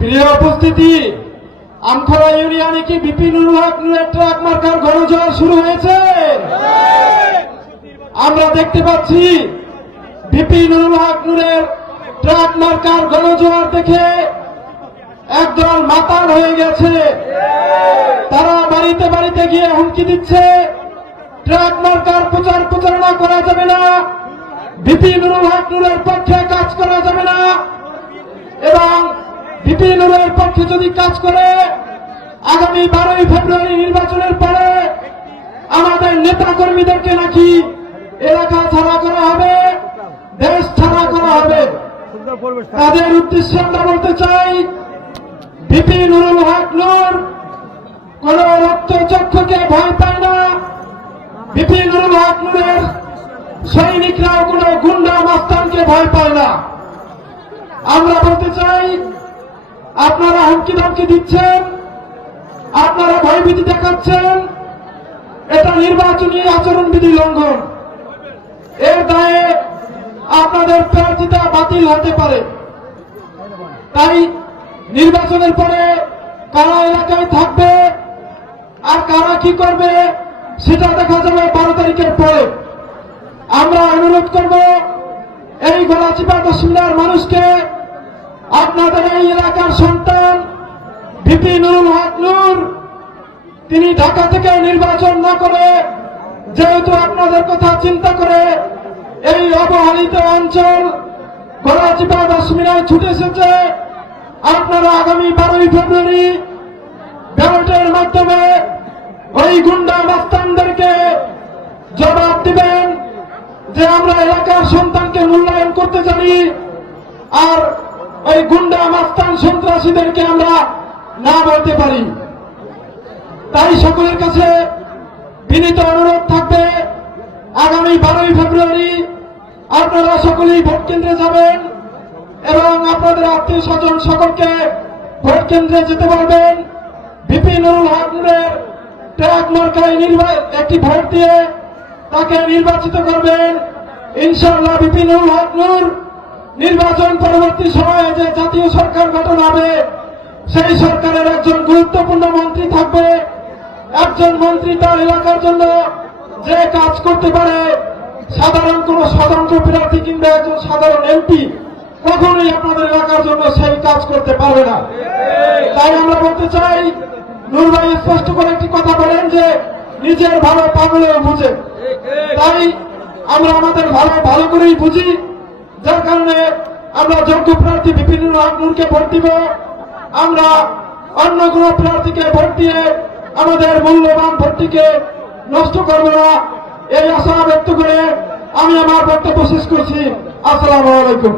প্রিয় উপস্থিতি, আমখোলা ইউনিয়নে কি বিপি নুরুল হক নুরের ট্রাক মার্কার গণজোয়ার শুরু হয়েছে? আমরা দেখতে পাচ্ছি বিপি নুরুল হক নুরের ট্রাক মার্কার গণজোয়ার দেখে একদল মাতাল হয়ে গেছে। তারা বাড়িতে বাড়িতে গিয়ে হুমকি দিচ্ছে, ট্রাক মার্কার প্রচার প্রচারণা করা যাবে না, বিপি নুরুল হক নুরের পক্ষে কাজ করা যাবে না, এবং বিপি নুরের পক্ষে যদি কাজ করে আগামী 12ই ফেব্রুয়ারি নির্বাচনের পরে আমাদের নেতা কর্মীদেরকে নাকি এলাকা ছাড়া করা হবে, দেশ ছাড়া করা হবে। তাদের উদ্দেশ্যে আমরা বলতে চাই, বিপি নুরুল হক নূর কোন রক্তচক্ষুকে ভয় পায় না। বিপি নুরুল হক নূরের সৈনিকরাও কোন গুন্ডা মাস্তানকে ভয় পায় না। আমরা বলতে চাই, আপনারা হুমকি ধমকি দিচ্ছেন, আপনারা ভয়ভীতি দেখাচ্ছেন, এটা নির্বাচনী আচরণবিধি লঙ্ঘন। এর দায়ে আপনাদের প্রার্থিতা বাতিল হতে পারে। তাই নির্বাচনের পরে কারা এলাকায় থাকবে আর কারা কি করবে সেটা দেখা যাবে 12 তারিখের পরে। আমরা অনুরোধ করব এই গলাচিপা দশমিনার মানুষকে, আপনাদের এই এলাকার সন্তান বিপি নুরুল হক নূর তিনি ঢাকা থেকে নির্বাচন না করে, যেহেতু আপনাদের কথা চিন্তা করে এই অবহেলিত অঞ্চল গলাচিপা দশমিনায় ছুটে এসেছে, আপনারা আগামী 12ই ফেব্রুয়ারি ব্যালটের মাধ্যমে ওই গুন্ডা মাস্তানদেরকে জবাব দিবেন যে আমরা এলাকার সন্তানকে মূল্যায়ন করতে জানি, আর ওই গুন্ডা মাস্তান সন্ত্রাসীদেরকে আমরা না বলতে পারি। তাই সকলের কাছে বিনীত অনুরোধ থাকবে, আগামী 12ই ফেব্রুয়ারি আপনারা সকলেই ভোট কেন্দ্রে যাবেন এবং আপনাদের আত্মীয় স্বজন সকলকে ভোট কেন্দ্রে যেতে বলবেন। বিপি নুরুল হক নূরের ট্রাক মার্কায় একটি ভোট দিয়ে তাকে নির্বাচিত করবেন। ইনশাআল্লাহ বিপি নুরুল হক নূর নির্বাচন পরবর্তী সময়ে যে জাতীয় সরকার গঠন হবে সেই সরকারের একজন গুরুত্বপূর্ণ মন্ত্রী থাকবে। একজন মন্ত্রী তার এলাকার জন্য যে কাজ করতে পারে, সাধারণ কোন স্বতন্ত্র প্রার্থী কিংবা একজন সাধারণ এমপি কখনোই আপনাদের এলাকার জন্য সেই কাজ করতে পারবে না। তাই আমরা বলতে চাই, নূর ভাই স্পষ্ট করে একটি কথা বলেন যে নিজের ভালো পাগলেও বুঝে। তাই আমরা আমাদের ভালো ভালো করেই বুঝি, যার কারণে আমরা যোগ্য প্রার্থী বিপি নুরুল হক নূরকে ভোট দিব। আমরা অন্য কোন প্রার্থীকে ভোট দিয়ে আমাদের মূল্যবান ভোটটিকে নষ্ট করব না, এই আশা ব্যক্ত করে আমি আমার বক্তব্য শেষ করছি। আসসালামু আলাইকুম।